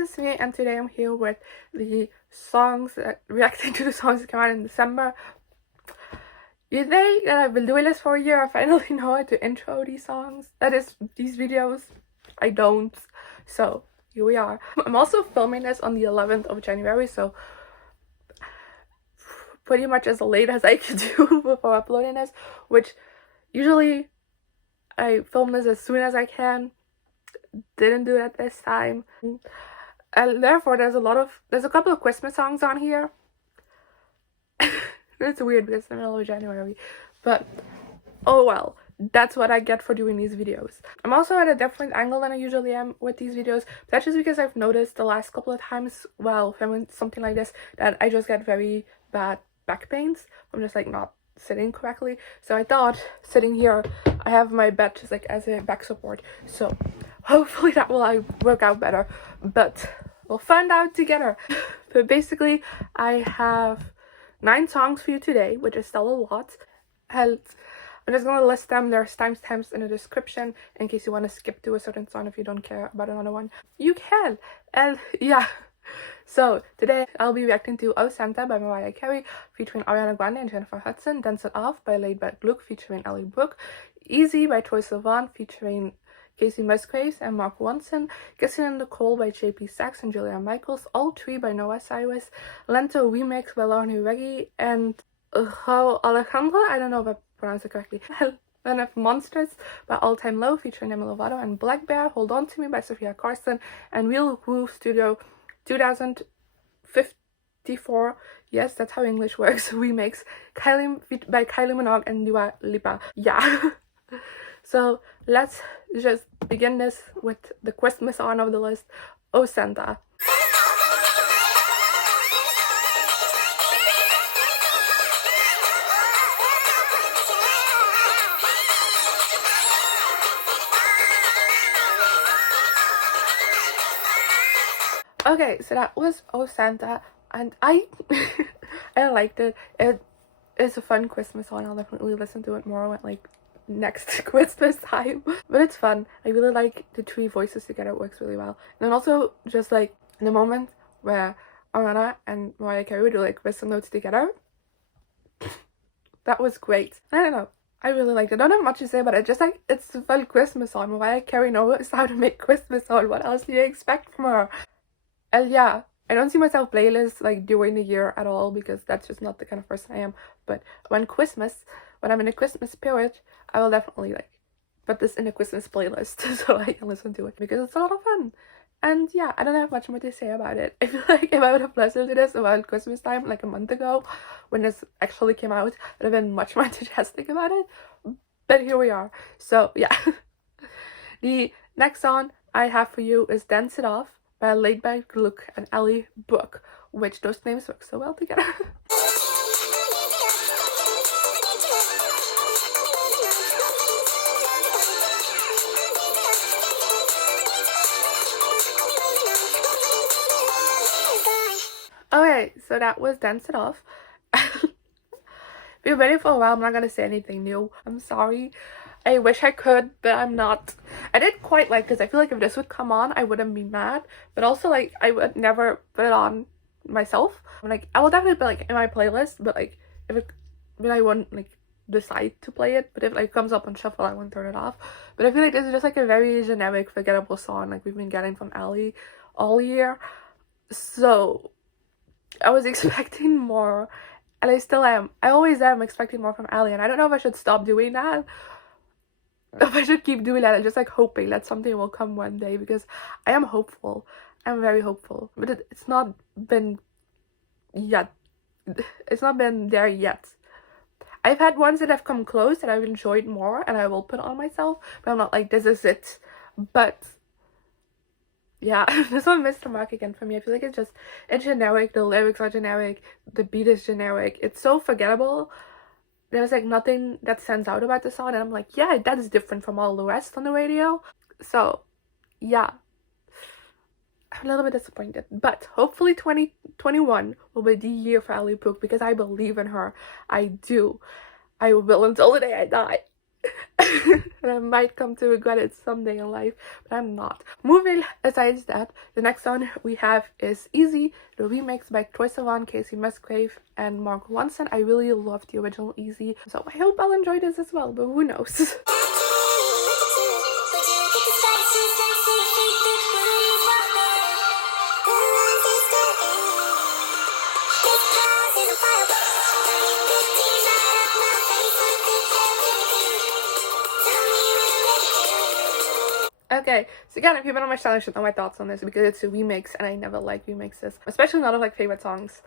it's me, and today I'm here with the songs, reacting to the songs that came out in December. You think that I've been doing this for a year? I finally know how to intro these songs, that is, these videos. I don't. So, here we are. I'm also filming this on the 11th of January, so pretty much as late as I could do before uploading this, which usually I film this as soon as I can. Didn't do that this time, and therefore there's a couple of Christmas songs on here. It's weird because it's the middle of January, but oh well, that's what I get for doing these videos. I'm also at a different angle than I usually am with these videos, but that's just because I've noticed the last couple of times while filming something like this that I just get very bad back pains from just like not sitting correctly. So I thought sitting here, I have my bed just like as a back support, so hopefully that will work out better, but we'll find out together. But basically I have 9 songs for you today, which is still a lot, and I'm just gonna list them. There's timestamps in the description in case you want to skip to a certain song if you don't care about another one. You can. And yeah, so today I'll be reacting to Oh Santa by Mariah Carey featuring Ariana Grande and Jennifer Hudson, Dance It Off by Laidback featuring Brooke, Easy by Troye Sivan featuring Kacey Musgraves and Ronson, Kissin in the Cold by Saxe and Julia Michaels, All 3 by Cyrus, Lento remix by Jauregui, and Alejandro, I don't know if I pronounced it correctly, then of Monsters by All Time Low featuring Demi Lovato, and Blackbear, Hold On To Me by Sofia, Carson, and Rauw Studio 2054, yes, that's how English works, remix, Kylie by Kylie Minogue and Lipa. Yeah. So let's just begin this with the Christmas song of the list, Oh Santa. Okay, so that was Oh Santa, and I liked it. It is a fun Christmas song. I'll definitely listen to it more at like next Christmas time, but it's fun. I really like the 3 voices together. It works really well. And then also just like the moment where Ariana and Mariah Carey do like whistle notes together, that was great. I don't know, I really liked it. I don't have much to say about it, just like it's a fun Christmas song. Mariah Carey knows how to make Christmas song. What else do you expect from her? And yeah, I don't see myself playlist like during the year at all, because that's just not the kind of person I am. But when I'm in a Christmas spirit, I will definitely like put this in a Christmas playlist so I can listen to it, because it's a lot of fun. And yeah, I don't have much more to say about it. I feel like if I would have listened to this around Christmas time like a month ago when this actually came out, I'd have been much more enthusiastic about it. But here we are. So yeah. The next song I have for you is Dance It Off by Laidback and Brooke, which those names work so well together. Okay, so that was Dance It Off. Been ready for a while. I'm not gonna say anything new. I'm sorry. I wish I could, but I'm not. I did quite like, because I feel like if this would come on, I wouldn't be mad. But also, like, I would never put it on myself. Like, I will definitely put like in my playlist, but like but I wouldn't like decide to play it. But if like comes up on shuffle, I won't turn it off. But I feel like this is just like a very generic, forgettable song like we've been getting from Ali all year. So I was expecting more, and I still am. I always am expecting more from Ali, and I don't know if I should stop doing that, if I should keep doing that and just like hoping that something will come one day, because I am hopeful. I'm very hopeful, but it's not been yet. It's not been there yet. I've had ones that have come close that I've enjoyed more and I will put on myself, but I'm not like this is it. But yeah, this one missed the mark again for me. I feel like it's generic. The lyrics are generic, the beat is generic, it's so forgettable. There's like nothing that stands out about the song, and I'm like, yeah, that is different from all the rest on the radio. So yeah, I'm a little bit disappointed, but hopefully 2021 will be the year for Brooke, because I believe in her. I do. I will until the day I die. And I might come to regret it someday in life, but I'm not. Moving aside that, the next song we have is Easy, the remix by Troye Sivan, Kacey Musgraves, and Ronson. I really love the original Easy, so I hope I'll enjoy this as well, but who knows. Okay, so again, if you've been on my channel, you should know my thoughts on this because it's a remix and I never like remixes, especially not of like favorite songs.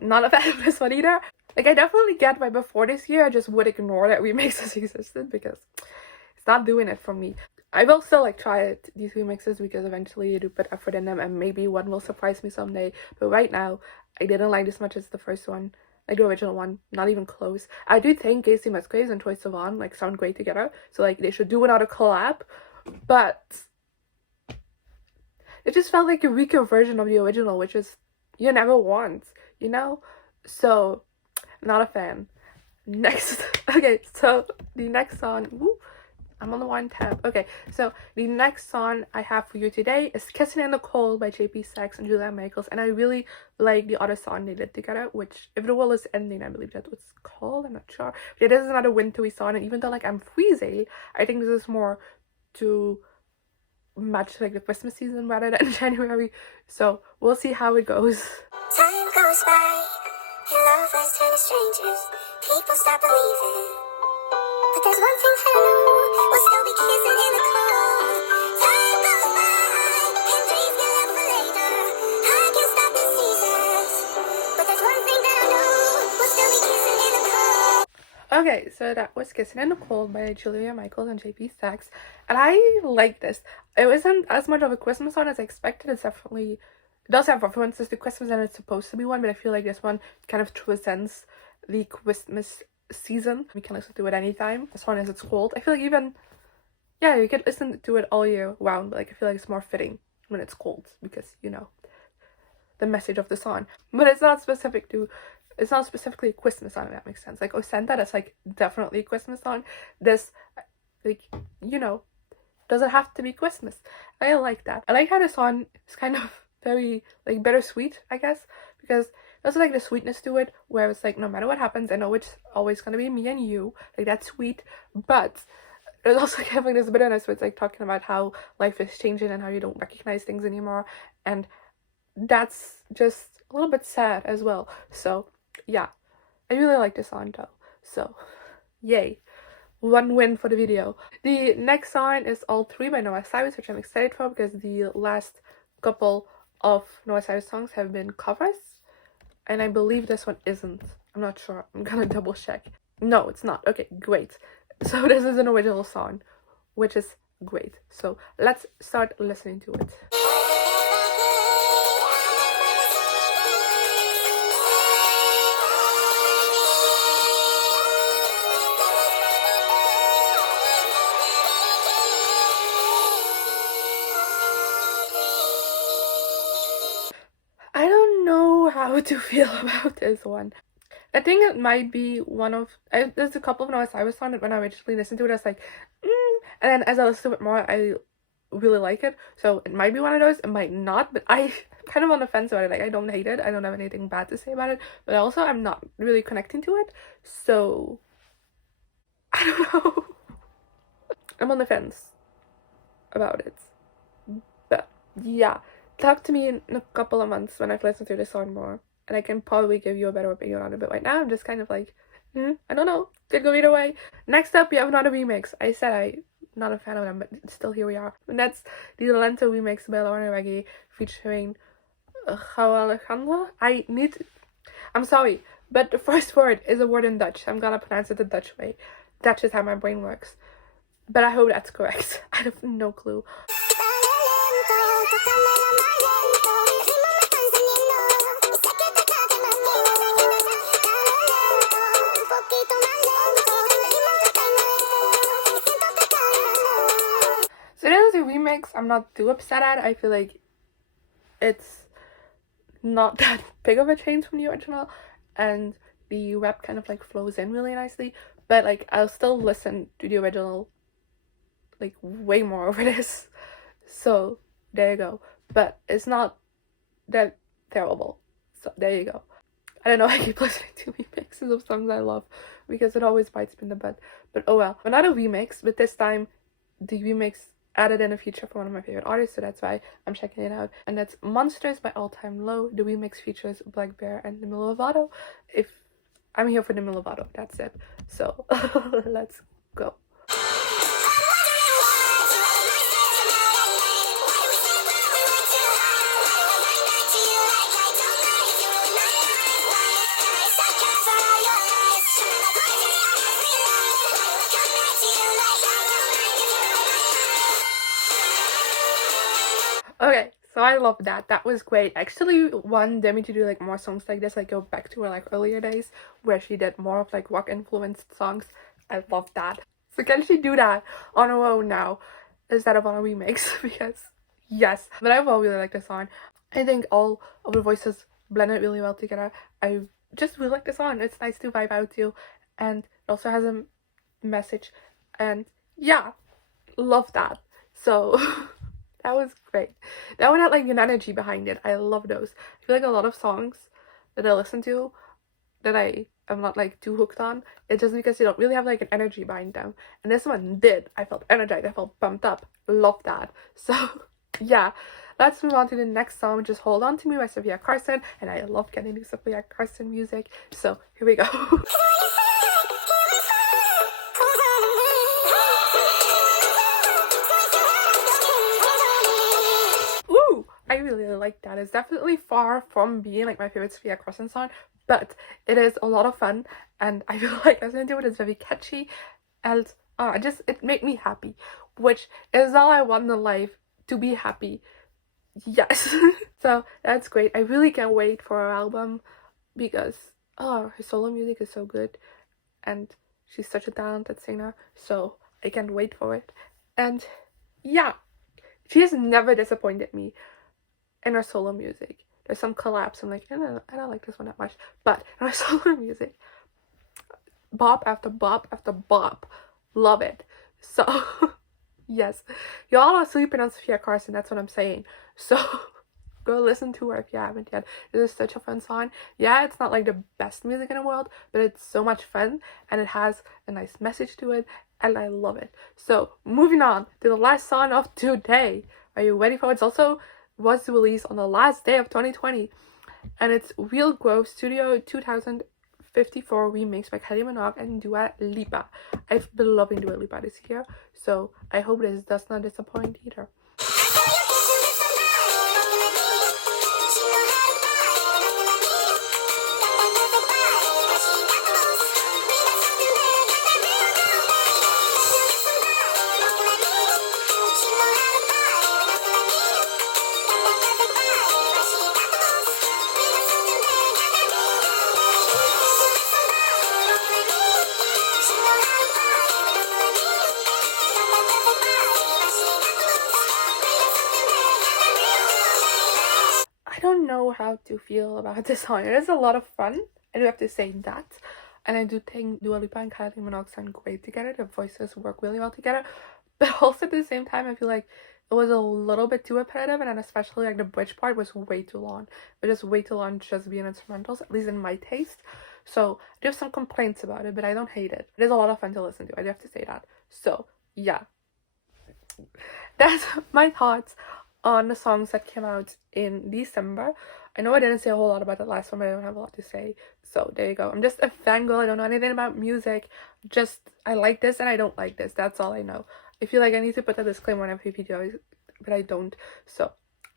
Not a fan of this one either. Like, I definitely get why before this year I just would ignore that remixes existed because it's not doing it for me. I will still like try it, these remixes, because eventually you do put effort in them and maybe one will surprise me someday. But right now, I didn't like as much as the first one. Like the original one, not even close. I do think Kacey Musgraves and Troye Sivan like sound great together, so like they should do another collab. But it just felt like a weaker version of the original, which is you never want, you know? So, not a fan. Next, okay, so the next song, woo, I'm on the one tab. Okay, so the next song I have for you today is Kissin' in the Cold by JP Saxe and Julia Michaels, and I really like the other song they did together, which, if the world is ending, I believe that's what it's called, I'm not sure. But this is another wintry song, and even though like I'm freezing, I think this is more to match like the Christmas season rather than January, so we'll see how it goes. Time goes by, and lovers turn to strangers. People stop believing, but there's one thing I know: we'll still be kissing in the cold. Time goes by, and dreams get left for later. I can't stop the seasons, but there's one thing that I know: we'll still be kissing in the cold. Okay, so that was Kissin' in the Cold by Julia Michaels and JP Saxe, and I like this. It wasn't as much of a Christmas song as I expected. It's definitely, it does have references to Christmas and it's supposed to be one, but I feel like this one kind of transcends the Christmas season. We can listen to it anytime, as long as it's cold. I feel like even, yeah, you can listen to it all year round, but like I feel like it's more fitting when it's cold because, you know, the message of the song. But it's not specific to, it's not specifically a Christmas song, if that makes sense. Like Osenta, that's like definitely a Christmas song. This, like, you know, doesn't have to be Christmas. I like that. I like how the song is kind of very like bittersweet, I guess, because there's like the sweetness to it where it's like no matter what happens, I know it's always gonna be me and you, like that's sweet, but there's also kind of like this bitterness where it's like talking about how life is changing and how you don't recognize things anymore, and that's just a little bit sad as well. So yeah, I really like this song though, so yay. One win for the video. The next song is All 3 by Noah Cyrus, which I'm excited for because the last couple of Noah Cyrus songs have been covers, and I believe this one isn't. I'm not sure. I'm gonna double check. No, it's not. Okay, great. So this is an original song, which is great. So let's start listening to it. I don't know how to feel about this one. I think it might be one of, there's a couple of Noah Cyrus songs that when I originally listened to it, I was like, and then as I listen to it more, I really like it. So it might be one of those, it might not, but I kind of on the fence about it. Like, I don't hate it, I don't have anything bad to say about it, but also I'm not really connecting to it, so I don't know. I'm on the fence about it, but yeah. Talk to me in a couple of months when I've listened to this song more, and I can probably give you a better opinion on it, but right now I'm just kind of like, I don't know, could go either way. Next up, we have another remix. I said I'm not a fan of them, but still here we are. And that's the Lento remix by Jauregui featuring Alejandro. I'm sorry, but the first word is a word in Dutch. I'm gonna pronounce it the Dutch way. Dutch is how my brain works, but I hope that's correct. I have no clue. So this is a remix I'm not too upset at. I feel like it's not that big of a change from the original, and the rap kind of like flows in really nicely, but like I'll still listen to the original like way more over this. So there you go. But it's not that terrible. So there you go. I don't know, I keep listening to remixes of songs I love because it always bites me in the butt. But oh well. Another remix, but this time the remix added in a feature for one of my favorite artists, so that's why I'm checking it out. And that's Monsters by All Time Low. The remix features Blackbear and Demi Lovato. If I'm here for Demi Lovato, that's it. So let's go. Okay, so I love that. That was great. I actually want Demi to do like more songs like this, like go back to her like earlier days where she did more of like rock influenced songs. I love that. So can she do that on her own now instead of on a remix? Because yes, but I will really like this song. I think all of the voices blended really well together. I just really like the song. It's nice to vibe out to, and it also has a message, and yeah, love that. So that was great. That one had like an energy behind it. I love those. I feel like a lot of songs that I listen to that I am not like too hooked on, it's just because they don't really have like an energy behind them. And this one did. I felt energized. I felt pumped up. Love that. So yeah, let's move on to the next song, which is Hold On To Me by Sofia Carson. And I love getting new Sofia Carson music. So here we go. I really like that. It's definitely far from being like my favorite Sofia Carson song, but it is a lot of fun and I feel like listening to it is very catchy and it made me happy, which is all I want in life, to be happy. Yes. So that's great. I really can't wait for her album because her solo music is so good and she's such a talented singer, so I can't wait for it. And yeah, she has never disappointed me in her solo music. There's some collabs I'm like, I don't like this one that much, but in her solo music, bop after bop after bop, love it. So yes, y'all are sleeping on Sofia Carson, that's what I'm saying. So go listen to her if you haven't yet. This is such a fun song. Yeah, it's not like the best music in the world, but it's so much fun and it has a nice message to it and I love it. So moving on to the last song of today. Are you ready for it? It's also was released on the last day of 2020 and it's Real Grove Studio 2054 remix by Kylie, Minogue and Dua Lipa. I've been loving Dua Lipa this year, so I hope this does not disappoint either. Know how to feel about this song. It is a lot of fun, I do have to say that, and I do think Dua Lipa and Kylie Minogue sound great together. Their voices work really well together, but also at the same time I feel like it was a little bit too repetitive, and then especially like the bridge part was way too long. It was just way too long just being instrumentals, at least in my taste. So I do have some complaints about it, but I don't hate it. It is a lot of fun to listen to, I do have to say that. So yeah, that's my thoughts on the songs that came out in December. I know I didn't say a whole lot about the last one, but I don't have a lot to say. So there you go. I'm just a fangirl. I don't know anything about music. Just I like this and I don't like this. That's all I know. I feel like I need to put a disclaimer on every video, but I don't. So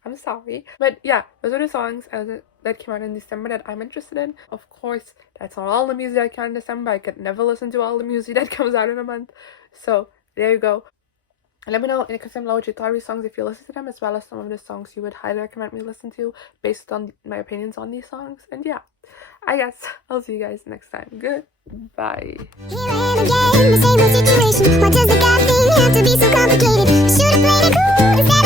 I'm sorry. But yeah, those are the songs that came out in December that I'm interested in. Of course, that's not all the music that came out in December. I could never listen to all the music that comes out in a month. So there you go. Let me know in the comments below what your top 3 songs if you listen to them, as well as some of the songs you would highly recommend me listen to based on my opinions on these songs. And yeah, I guess I'll see you guys next time. Goodbye. Here I am again, the same old situation. Why does the God thing have to be so complicated? Should've played it cool instead